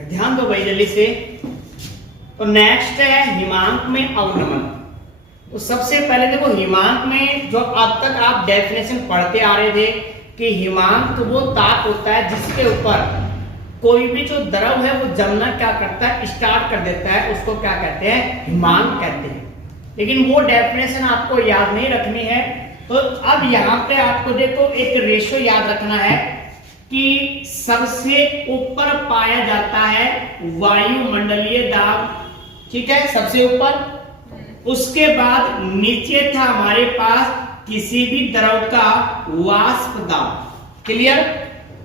ध्यान दो भाई जल्दी से। तो नेक्स्ट है हिमांक में अवनमन। तो सबसे पहले देखो हिमांक में जो अब तक आप डेफिनेशन पढ़ते आ रहे थे कि हिमांक तो वो ताप होता है जिसके ऊपर कोई भी जो द्रव है वो जमना क्या करता है, स्टार्ट कर देता है, उसको क्या कहते हैं, हिमांक कहते हैं। लेकिन वो डेफिनेशन आपको याद नहीं रखनी है। तो अब यहाँ पे आपको देखो एक रेशो याद रखना है कि सबसे ऊपर पाया जाता है वायुमंडलीय दाब, ठीक है, सबसे ऊपर। उसके बाद नीचे था हमारे पास किसी भी द्रव का वाष्प दाब, क्लियर।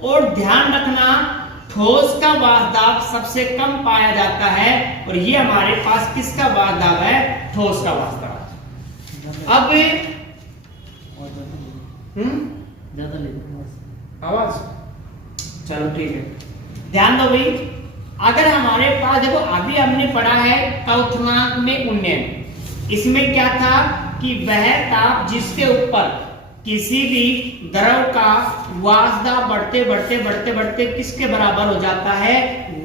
और ध्यान रखना ठोस का वाष्प दाब सबसे कम पाया जाता है और ये हमारे पास किसका वाष्प दाब है, ठोस का वाष्प दाब। अब ज्यादा आवाज, चलो ठीक है, ध्यान दो भाई। अगर हमारे पास देखो अभी हमने पढ़ा है क्वथनांक में उन्नयन, इसमें क्या था कि वह ताप जिसके ऊपर किसी भी द्रव का वाष्प दाब बढ़ते बढ़ते बढ़ते बढ़ते किसके बराबर हो जाता है,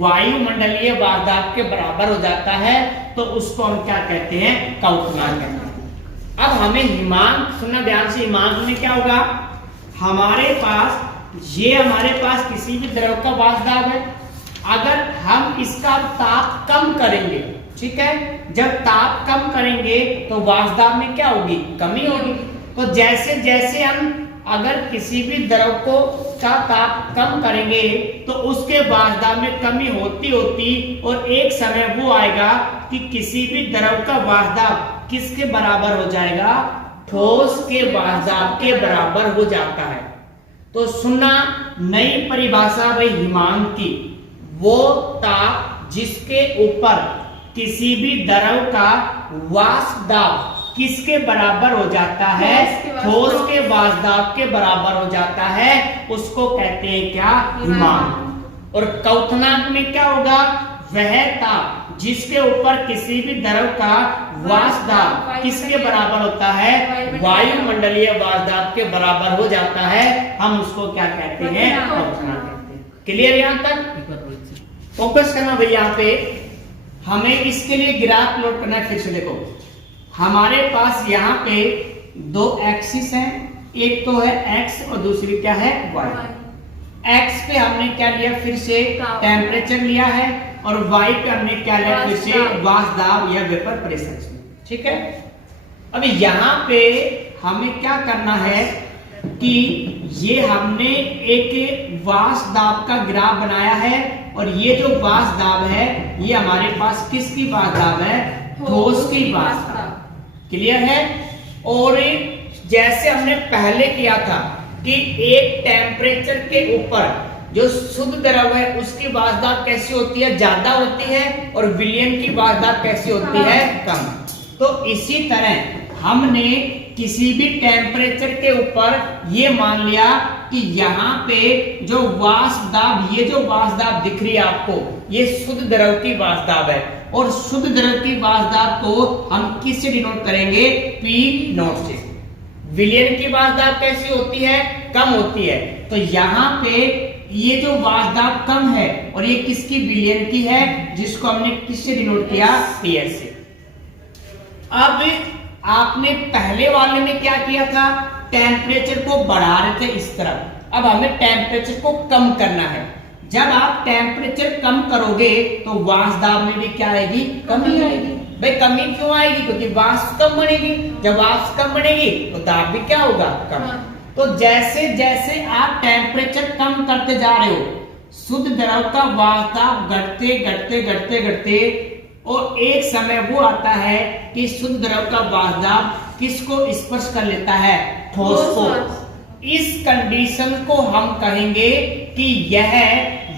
वायुमंडलीय वाष्प दाब के बराबर हो जाता है, तो उसको हम क्या कहते हैं, क्वथनांक कहते हैं। अब हमें हिमांक सुनना ध्यान से, हिमांक में क्या होगा, हमारे पास ये हमारे पास किसी भी द्रव का वाष्प दाब है, अगर हम इसका ताप कम करेंगे, ठीक है, जब ताप कम करेंगे तो वाष्प दाब में क्या होगी, कमी होगी। तो जैसे जैसे हम अगर किसी भी द्रव को का ताप कम करेंगे तो उसके वाष्प दाब में कमी होती होती और एक समय वो आएगा कि किसी भी द्रव का वाष्प दाब किसके बराबर हो जाएगा, ठोस के वाष्प दाब के बराबर हो जाता है। तो सुनना नई परिभाषा भाई हिमांक की, वो ताप जिसके ऊपर किसी भी द्रव का वाष्प दाब किसके बराबर हो जाता है, ठोस के वाष्प दाब के बराबर हो जाता है, उसको कहते हैं क्या, हिमांक। और क्वथनांक में क्या होगा, वह ताप जिसके ऊपर किसी भी द्रव का वाष्प दाब किसके बराबर होता है, वायुमंडलीय वाष्प दाब के बराबर हो जाता है, हम उसको क्या कहते हैं, क्वथनांक कहते हैं। क्लियर यहां तक? फोकस करना भाई, यहाँ पे हमें इसके लिए ग्राफ प्लॉट करना है। फिर से देखो हमारे पास यहाँ पे दो एक्सिस हैं, एक तो है एक्स और दूसरी क्या है, वाई। एक्स पे हमने क्या लिया, फिर से टेम्परेचर लिया है, और वाई पे हमने क्या लिया, फिर से वाष्प दाब या वेपर प्रेशर, ठीक है। अब यहाँ पे हमें क्या करना है कि ये हमने एक वाष्प दाब का ग्राफ बनाया है, और ये जो वाष्प दाब है ये हमारे पास किसकी वाष्प दाब है, ठोस की वाष्प दाब, क्लियर है। और जैसे हमने पहले किया था कि एक टेम्परेचर के ऊपर जो शुद्ध द्रव है उसकी वाष्प दाब कैसी होती है, ज्यादा होती है, और विलयन की वाष्प दाब कैसी होती है, कम। तो इसी तरह हमने किसी भी टेम्परेचर के ऊपर ये मान लिया कि यहाँ पे जो वाष्प दाब, ये जो वाष्प दाब दिख रही है आपको, ये शुद्ध द्रव की वाष्प दाब है, और शुद्ध द्रव की वाष्प दाब को हम किससे डिनोट करेंगे, P नॉट से। विलयन की वाष्प दाब कैसी होती है, कम होती है। तो यहाँ पे ये जो वाष्प दाब कम है और ये किसकी, विलयन की है, जिसको हमने किससे डिनोट किया, Ps से। अब आपने पहले वाले में क्या किया था, टेम्परेचर को बढ़ा रहे थे इस तरफ, अब हमें टेम्परेचर को कम करना है। जब आप टेम्परेचर कम करोगे तो वाष्प दाब में भी क्या आएगी, कमी आएगी। भाई कमी क्यों आएगी, क्योंकि वाष्प कम बढ़ेगी, जब वाष्प कम बढ़ेगी तो दाब भी क्या होगा, कम। तो जैसे जैसे आप टेम्परेचर कम करते जा रहे हो, शुद्ध द्रव का वाष्प दाब घटते घटते घटते घटते, और एक समय वो आता है कि शुद्ध द्रव का वाष्प दाब किसको स्पर्श कर लेता है, ठोस को। इस कंडीशन को हम कहेंगे कि यह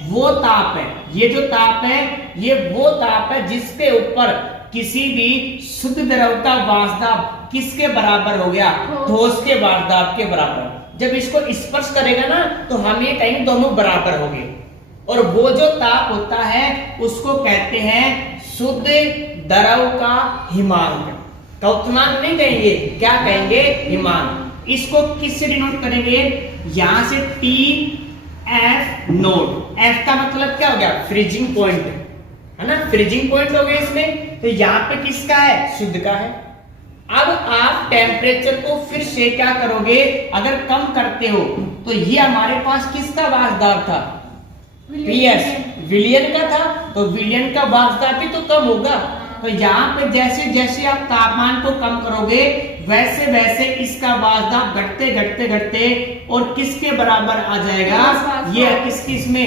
वो ताप है, ये जो ताप है ये वो ताप है जिसके ऊपर किसी भी शुद्ध द्रव का वाष्प दाब किसके बराबर हो गया, ठोस के वाष्प दाब के बराबर। जब इसको स्पर्श करेगा ना तो हम ये कहेंगे दोनों बराबर हो गए, और वो जो ताप होता है उसको कहते हैं शुद्ध द्रव का हिमांक। क्वथनांक नहीं कहेंगे, क्या कहेंगे, हिमांक। इसको किससे डिनोट करेंगे, यहां से T एफ नोट। एफ का मतलब क्या हो गया? फ्रीजिंग पॉइंट, है ना, फ्रीजिंग पॉइंट हो गया इसमें। तो यहाँ पे किसका है? शुद्ध का है। अब आप टेम्परेचर को फिर से क्या करोगे, अगर कम करते हो तो ये हमारे पास किसका वाष्पदाब था? पीएस, विलियन का था, तो विलियन का वाष्पदाब भी तो कम होगा। तो यहाँ पे जैसे जैसे आप तापमान को कम करोगे वैसे वैसे इसका वाष्पदाब घटते घटते घटते और किसके बराबर आ जाएगा? ये किसकी, इसमें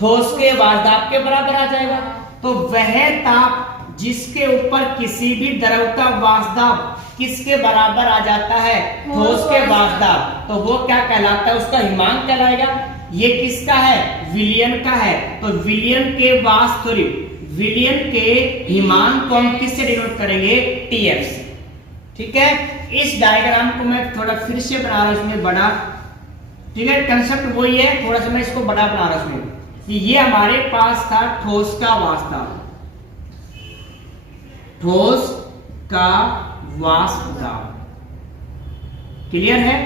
ठोस के वाष्पदाब के बराबर आ जाएगा। तो वह ताप जिसके ऊपर किसी भी द्रव का वाष्पदाब किसके बराबर आ जाता है? ठोस के वाष्पदाब, तो वो क्या कहलाता है? उसका हिमांक कहलाएगा। ये किसका है? विलियन का है। तो विलियन के वास्तविक, विलियन के हिमांक को हम किससे डिनोट करेंगे? टीएफ से। ठीक है, इस डायग्राम को मैं थोड़ा फिर से बना रहा हूं इसमें बड़ा, ठीक है, कंसेप्ट वही है, थोड़ा सा मैं इसको बड़ा बना रहा हूं इसमें। ये हमारे पास था ठोस का वाष्पदाब, ठोस का वाष्पदाब, क्लियर है।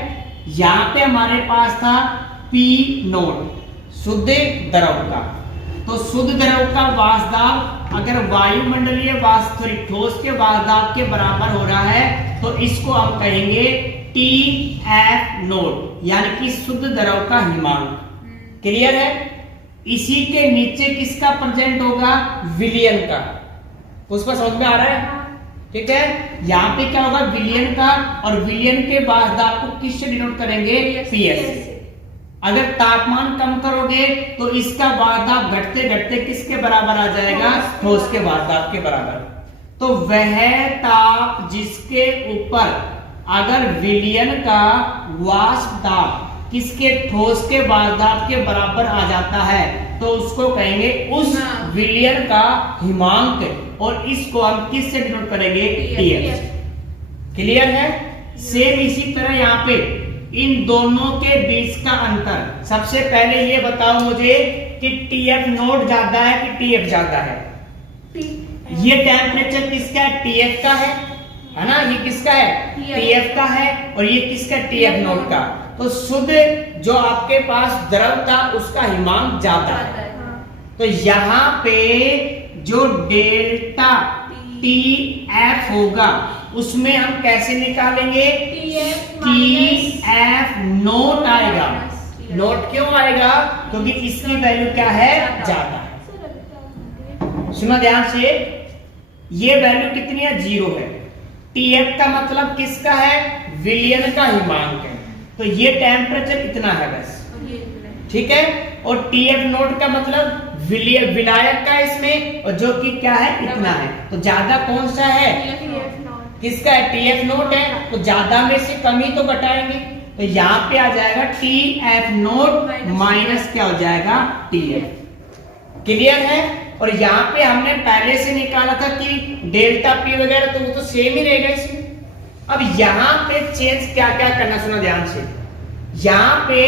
यहां पे हमारे पास था पी नोट, शुद्ध द्रव का। तो शुद्ध द्रव का वाष्पदाब अगर वायुमंडलीय वास्तविक ठोस के वाष्पदाब के बराबर हो रहा है तो इसको हम कहेंगे टी एफ नोट, यानी कि शुद्ध द्रव का हिमांक, क्लियर है। इसी के नीचे किसका प्रेजेंट होगा? विलियन का। उस पर समझ में आ रहा है? ठीक है, यहाँ पे क्या होगा? विलियन का, और विलियन के वाष्पदाब को किससे डिनोट करेंगे? पीएस। अगर तापमान कम करोगे तो इसका वाष्पदाब घटते घटते किसके बराबर आ जाएगा? ठोस के वाष्पदाब के बराबर। तो वह ताप जिसके ऊपर अगर विलियन का वाष्पदाब किसके? ठोस के वाष्पदाब के बराबर आ जाता है तो उसको कहेंगे उस विलियन का हिमांक, और इसको हम किससे डिनोट करेंगे? टीएफ। क्लियर है। सेम इसी तरह यहाँ पे इन दोनों के बीच का अंतर, सबसे पहले ये बताओ मुझे कि टीएफ नोट ज्यादा है कि टीएफ ज्यादा है? ये टेम्परेचर किसका है? टीएफ का है ना, ये किसका है? टीएफ का है, और ये किसका? टीएफ नोट का। तो शुद्ध जो आपके पास द्रव था उसका हिमांक ज्यादा है। तो यहाँ पे जो डेल्टा टी एफ होगा उसमें हम कैसे निकालेंगे? टी एफ नोट आएगा। नोट क्यों आएगा? क्योंकि इसकी वैल्यू क्या है? ज्यादा है। सुनो ध्यान से, ये वैल्यू कितनी है? 0 है। टीएफ का मतलब किसका है? विलियन का हिमांक है। तो ये टेम्परेचर इतना है बस, ठीक है। और टीएफ नोट का मतलब विलायक का इसमें, और जो कि क्या है? इतना है। तो ज्यादा कौन सा है? किसका है? टीएफ नोट है। तो ज्यादा में से कम ही तो घटाएंगे, तो यहाँ पे आ जाएगा टी एफ नोट माइनस क्या हो जाएगा? टीएफ। क्लियर है। और यहाँ पे हमने पहले से निकाला था कि डेल्टा पी वगैरह, तो वो तो सेम ही रहेगा इसमें। अब यहाँ पे चेंज क्या क्या करना, सुना ध्यान से। यहाँ पे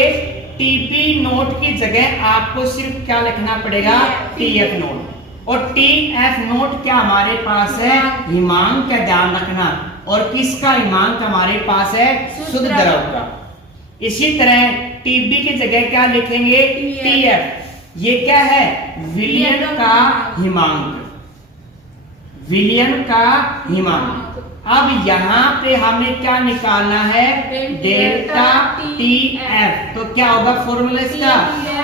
टीपी नोट की जगह आपको सिर्फ क्या लिखना पड़ेगा? TF note. और टीएफ नोट क्या हमारे पास है? हिमांक का ध्यान रखना। और किसका हिमांक हमारे पास है? शुद्ध द्रव का। इसी तरह टीबी की जगह क्या लिखेंगे? टीएफ। ये क्या है? विलियन का हिमांक, विलियन का हिमांक। अब यहाँ पे हमें क्या निकालना है? Delta T F. तो क्या होगा फॉर्मूला इसका?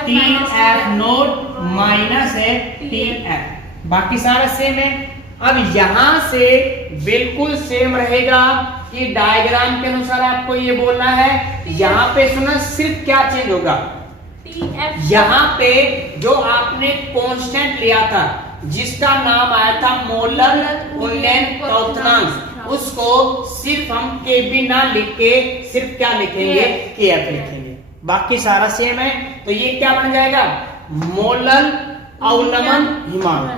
टी एफ नोट माइनस है टी एफ। बाकी सारा सेम है। अब यहाँ से बिल्कुल सेम रहेगा कि डायग्राम के अनुसार आपको ये बोलना है। यहाँ पे सुना, सिर्फ क्या चेंज होगा? यहाँ पे जो आपने कांस्टेंट लिया था जिसका नाम आया था मोलर उन्नयन क्वथनांक, उसको सिर्फ हम के बी ना लिख के सिर्फ क्या लिखेंगे? के एफ लिखेंगे। बाकी सारा सेम है। तो ये क्या बन जाएगा? मोलर अवनमन हिमांक,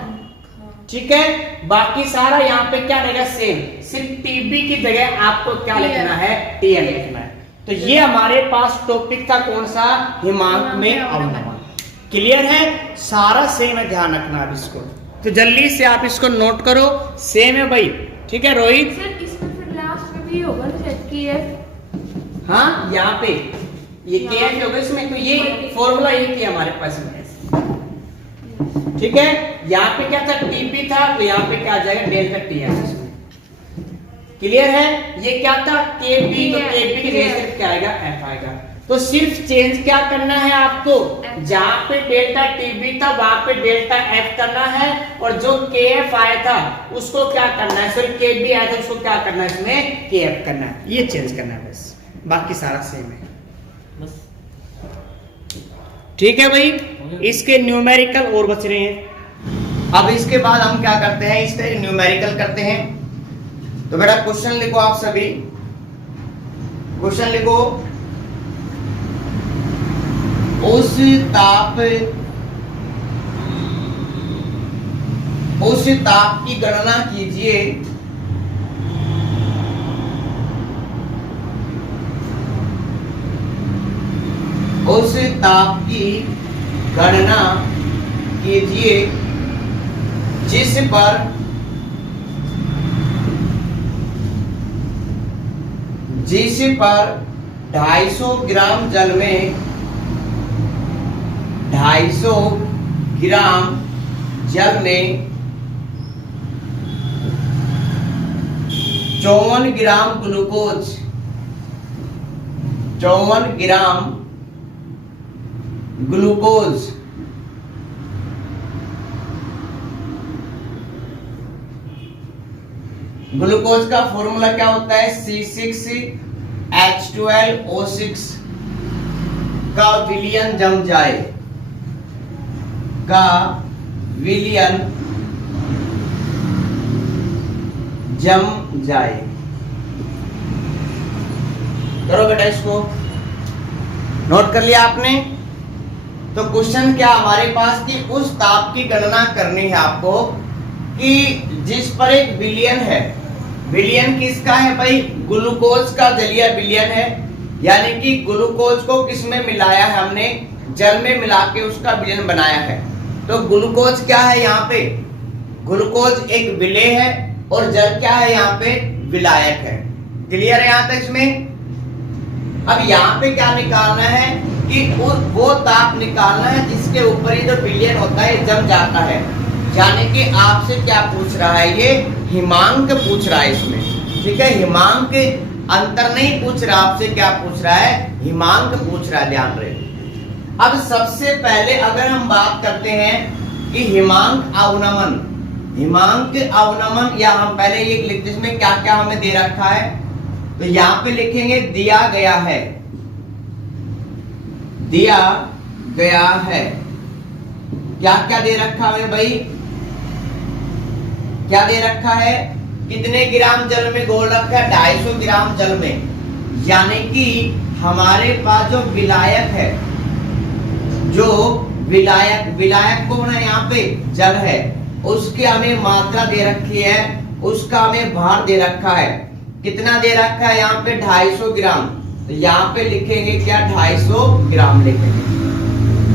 ठीक है। बाकी सारा यहाँ पे क्या रहेगा? सेम। सिर्फ टीबी की जगह आपको क्या लिखना है? टीएम लिखना है। तो ये हमारे पास टॉपिक था कौन सा? हिमांक में अवनमन। क्लियर है। सारा सेम है, ध्यान रखना अब इसको। तो जल्दी से आप इसको नोट करो, सेम है भाई, ठीक है रोहित? सर इसमें फिर लास्ट में भी होगा ना शायद टीएफ। हाँ, यहाँ पे ये KF होगा इसमें, तो ये फॉर्मूला ये थी हमारे पास में। ठीक है, यहाँ पे क्या था, TP था, तो यहाँ पे क्या आ जाएगा डेल्टा TF इसमें। क्लियर है? ये क्या था KB, तो KB की जगह सिर्फ क्या आएगा, F आएगा। तो सिर्फ चेंज क्या करना है आपको, जहां पे डेल्टा TB था वहां पे डेल्टा F करना है, और जो KF आया था उसको क्या करना है, सॉरी KB आया था उसको क्या करना है, इसमें KF करना है, ये चेंज करना है बस, बाकी सारा सेम है बस। ठीक है भाई, इसके न्यूमेरिकल और बच रहे हैं। अब इसके बाद हम क्या करते हैं, इसके न्यूमेरिकल करते हैं। तो बेटा क्वेश्चन लिखो, आप सभी क्वेश्चन लिखो। उस ताप की गणना कीजिए उस ताप की गणना कीजिए जिस पर जिस पर 250 ग्राम जल में 250 ग्राम जल में 54 gram glucose 54 gram glucose glucose का फॉर्मूला क्या होता है, C6H12O6 का विलयन जम जाए, का विलयन जम जाए। करो बेटा, इसको नोट कर लिया आपने। तो क्वेश्चन क्या हमारे पास कि उस ताप की गणना करनी है आपको कि जिस पर एक विलयन है, विलयन किसका है भाई, ग्लूकोज का जलीय विलयन है, यानी कि ग्लूकोज को किसमें मिलाया है हमने, जल में मिला के उसका विलयन बनाया है। तो ग्लूकोज क्या है यहाँ पे, ग्लूकोज एक विलेय है और जल क्या है यहाँ पे, विलायक है। क्लियर है यहाँ तक इसमें? अब यहाँ पे क्या निकालना है कि वो ताप निकालना है जिसके ऊपर ही जो विलयन होता है जम जाता है। यानी कि आपसे क्या पूछ रहा है, ये हिमांक पूछ रहा है इसमें। ठीक है, हिमांक अंतर नहीं पूछ रहा, आपसे क्या पूछ रहा है, हिमांक पूछ रहा है, ध्यान रहे। अब सबसे पहले अगर हम बात करते हैं कि हिमांक अवनमन, हिमांक अवनमन, या हम पहले ये लिखते हैं इसमें क्या क्या हमें दे रखा है, तो यहाँ पे लिखेंगे दिया गया है, दिया गया है। क्या क्या दे रखा है भाई, क्या दे रखा है, कितने ग्राम जल में घोल रखा है, 250 ग्राम जल में। यानी कि हमारे पास जो विलायक है, जो विलायक, विलायक कौन है यहाँ पे, जल है, उसकी हमें मात्रा दे रखी है, उसका हमें भार दे रखा है। कितना दे रखा है यहाँ पे, 250 ग्राम। तो यहाँ पे लिखेंगे क्या, 250 ग्राम लिखेंगे।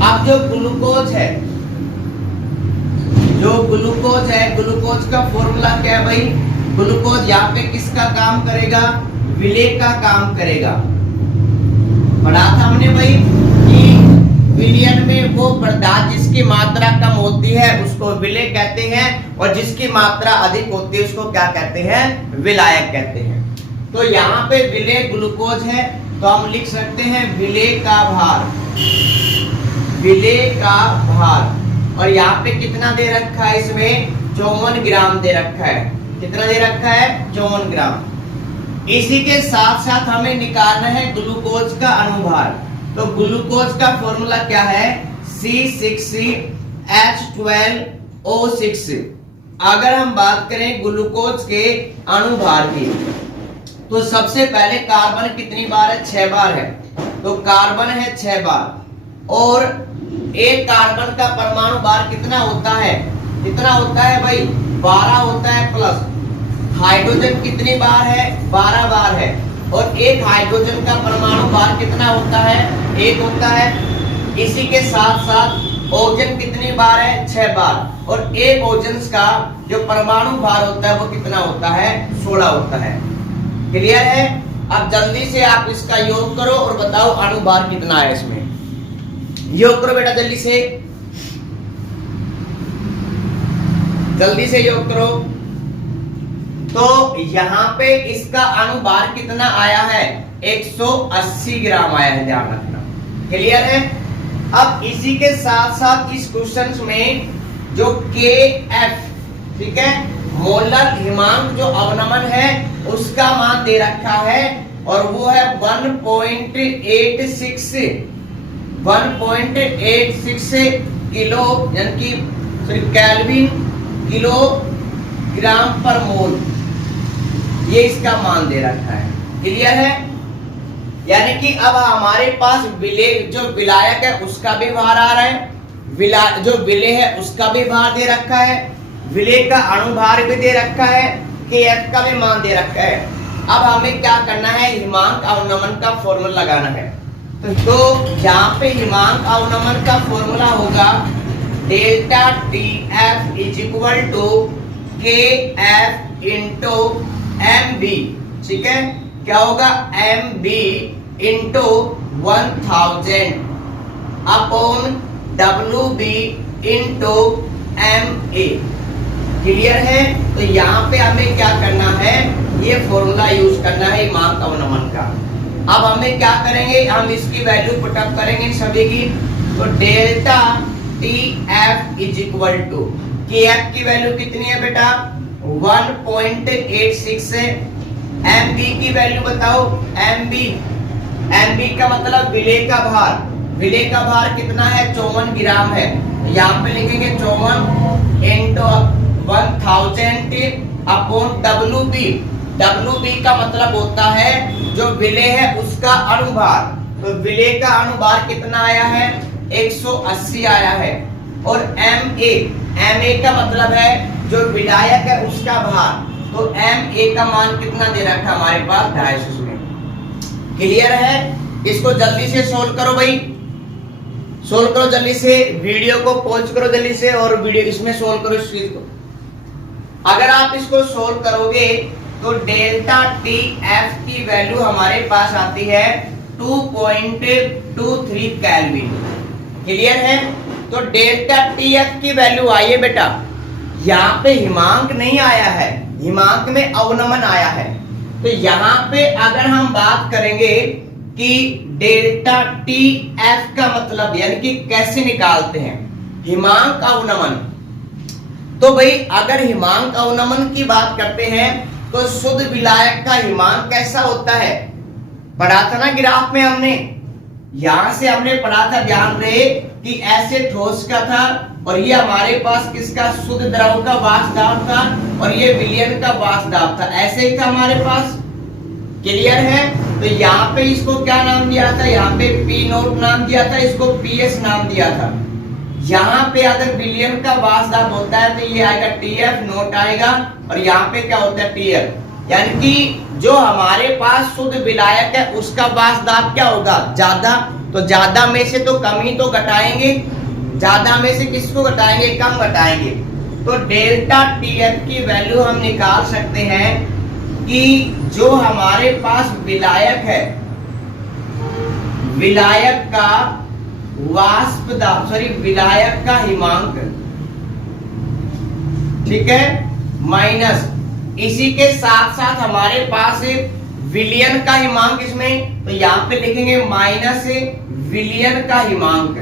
अब जो ग्लूकोज है, जो ग्लूकोज है, ग्लूकोज का फॉर्मूला क्या है भाई, ग्लूकोज यहाँ पे किसका काम करेगा, विलेय का काम करेगा। पढ़ा था हमने भाई कि विलयन में वो पदार्थ जिसकी मात्रा कम होती है उसको विलेय कहते हैं, और जिसकी मात्रा अधिक होती है उसको क्या कहते हैं, विलायक कहते हैं। तो यहाँ पे विलेय ग्लूकोज है, तो हम लिख सकते हैं विलेय का भार, विलेय का भार। और यहाँ पे कितना दे रखा है, इसमें 54 ग्राम दे रखा है। कितना दे रखा है, 54 ग्राम। इसी के साथ साथ हमें निकालना है ग्लूकोज का अनुभार। तो ग्लूकोज का फॉर्मूला क्या है, C6H12O6। अगर हम बात करें ग्लूकोज के अनुभार की, तो सबसे पहले कार्बन कितनी बार है, 6 बार है, तो कार्बन है 6 बार। और एक कार्बन का परमाणु भार कितना होता है, कितना होता है भाई, 12 होता है प्लस। हाइड्रोजन कितनी बार है, 12 बार है। और एक हाइड्रोजन का परमाणु भार कितना होता है, 1 होता है। इसी के साथ साथ ऑक्सीजन कितनी बार है, 6 बार। और एक ऑक्सीजन का जो परमाणु भार होता है वो कितना होता है, 16 होता है। क्लियर है? अब जल्दी से आप इसका योग करो और बताओ अनुभार कितना है इसमें। योग करो बेटा, जल्दी से योग करो। तो यहां पे इसका अनुभार कितना आया है, 180 ग्राम आया है, ध्यान रखना। क्लियर है। अब इसी के साथ साथ इस क्वेश्चन में जो KF, ठीक है, मोलर हिमांक जो अवनमन है उसका मान दे रखा है और वो है 1.86 किलो यानी कि केल्विन किलोग्राम पर मोल, ये इसका मान दे रखा है। क्लियर है। यानी कि अब हमारे पास जो विलायक है उसका भी भार आ रहा है, जो विलेय है उसका भी भार दे रखा है, विलेय का अणुभार भी दे रखा है, KF का भी मान दे रखा है। अब हमें क्या करना है, हिमांक अवनमन का फॉर्मूला लगाना है। तो यहाँ पे हिमांक अवनमन का फॉर्मूला होगा delta TF is equal to KF into MB। ठीक है, क्या होगा, MB into 1000 upon WB into MA। Clear है। तो यहाँ पे हमें क्या करना है, ये फॉर्मूला यूज करना है हिमांक अवनमन का। अब हमें क्या करेंगे, हम इसकी वैल्यू पुटअप करेंगे सभी की। तो delta TF is equal to KF की वैल्यू कितनी है बेटा, 1.86 है। MB की वैल्यू बताओ, MB का मतलब विलेय का भार, विलेय का भार कितना है, 54 ग्राम है। यहाँ पे लिखेंगे 54 इंटू 1000 अपॉन WB का मतलब होता है जो विलेय है उसका अणुभार। तो विलेय का अणुभार कितना आया है, 180 आया है। और MA का मतलब है जो विलायक है उसका भार। तो MA का मान कितना दे रखा है हमारे पास, 250 में। क्लियर है। इसको जल्दी से सोल्व करो भाई, सोल्व करो जल्दी से, वीडियो को पॉज करो जल्दी से और वीडियो इसमें सोल्व करो इस चीज को। अगर आप इसको सोल्व करोगे तो डेल्टा TF की वैल्यू हमारे पास आती है 2.23 केल्विन। क्लियर है। तो डेल्टा TF की वैल्यू आई है बेटा, यहाँ पे हिमांक नहीं आया है, हिमांक में अवनमन आया है। तो यहाँ पे अगर हम बात करेंगे कि डेल्टा TF का मतलब यानी कि कैसे निकालते हैं हिमांक अवनमन, तो भाई अगर हिमांक अवनमन की बात करते हैं तो शुद्ध विलायक का हिमांक कैसा होता है, पढ़ा था ना ग्राफ में हमने, यहां से हमने पढ़ा था, ध्यान रहे कि ऐसे ठोस का था और ये हमारे पास किसका, शुद्ध द्रव का वाष्पदाब था और ये विलयन का वाष्पदाब था, ऐसे ही था हमारे पास। क्लियर है। तो यहाँ पे इसको क्या नाम दिया था, यहाँ पे P0 नाम दिया था, इसको PS नाम दिया था। यहाँ पे अगर विलयन का वाष्पदाब होता है तो ये आएगा TF, नोट आएगा, और यहाँ पे क्या होता है TF। यानी कि जो हमारे पास शुद्ध विलायक है उसका वाष्पदाब क्या होगा, ज्यादा। तो ज्यादा में से तो कम ही तो घटाएंगे, ज्यादा में से किसको घटाएंगे, कम घटाएंगे। तो डेल्टा TF की वैल्यू हम निकाल सकते हैं कि जो हमारे पास विलायक है, विलायक का वाष्पदाब, विलायक का हिमांक, ठीक है, माइनस इसी के साथ साथ हमारे पास विलयन का हिमांक इसमें, तो यहां पे लिखेंगे माइनस विलयन का हिमांक।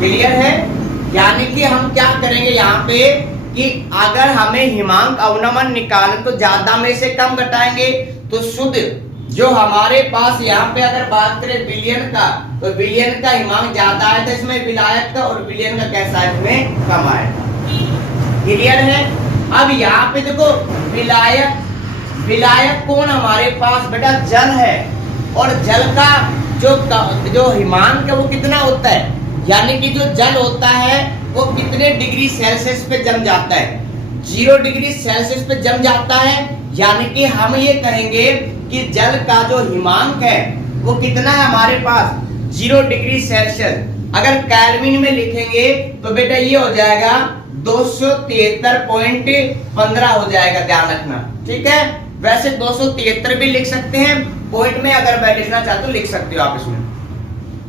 क्लियर है। यानी कि हम क्या करेंगे यहाँ पे कि अगर हमें हिमांक अवनमन निकालें तो ज्यादा में से कम घटाएंगे। तो शुद्ध जो हमारे पास यहाँ पे अगर बात करें विलयन का, तो विलयन का हिमांक ज्यादा आया था इसमें विलायक का, और विलयन का कैसा है इसमें कम आया था। क्लियर है। अब यहाँ पे देखो विलायक कौन हमारे पास बेटा, जल है, और जल का जो हिमांक है वो कितना होता है, यानी कि जो जल होता है वो कितने डिग्री सेल्सियस पे जम जाता है, 0 डिग्री सेल्सियस पे जम जाता है। यानी कि हम ये कहेंगे कि जल का जो हिमांक है वो कितना है हमारे पास, 0 डिग्री सेल्सियस। अगर केल्विन में लिखेंगे तो बेटा ये हो जाएगा 273.15 हो जाएगा, ध्यान रखना, ठीक है। वैसे 273 भी लिख सकते हैं, पॉइंट में अगर वैल्यू लिखना चाहते हो लिख सकते हो आप इसमें।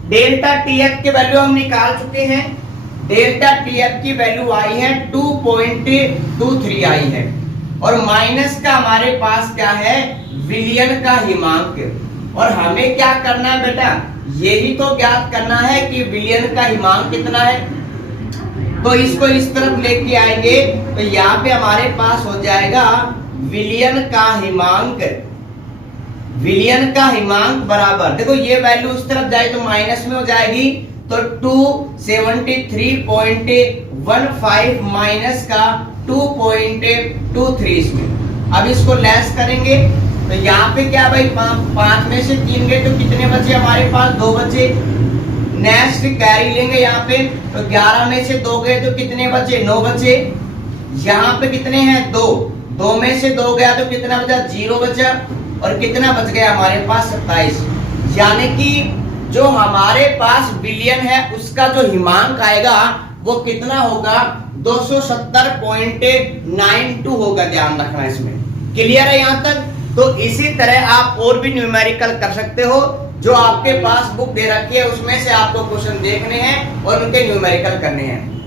डेल्टा टीएफ की वैल्यू हम निकाल चुके हैं, डेल्टा टीएफ की वैल्यू आई है 2.23 आई है, और माइनस का हमारे पास क्या है, विलियन का हिमांक। और हमें क्या करना है बेटा, यही तो ज्ञात करना है कि विलियन का हिमांक कितना है। तो इसको इस तरफ लेके आएंगे तो यहाँ पे हमारे पास हो जाएगा विलियन का हिमांक, विलियन का हिमांक बराबर, देखो ये वैल्यू उस तरफ जाए तो माइनस में हो जाएगी, तो 273.15 माइनस का 2.23 इसमें। अब इसको लेस करेंगे तो यहाँ पे क्या भाई, 5 में से 3 गए तो कितने बचे हमारे पास, 2 बचे। नेक्स्ट कैरी लेंगे यहाँ पे तो 11 में से 2 गए तो कितने बचे, 9 बचे। यहाँ पे कितने हैं, 2 में से 2 गया तो कितना बचा, 0 बचा। और कितना बच गया हमारे पास, 27। यानी कि जो हमारे पास बिलियन है उसका जो हिमांक आएगा वो कितना होगा, 270.92 होगा, ध्यान रखना इसमें। क्लियर है यहाँ तक। तो इसी तरह आप और भी न्यूमेरिकल कर सकते हो, जो आपके पास बुक दे रखी है उसमें से आपको क्वेश्चन देखने हैं और उनके न्यूमेरिकल करने हैं।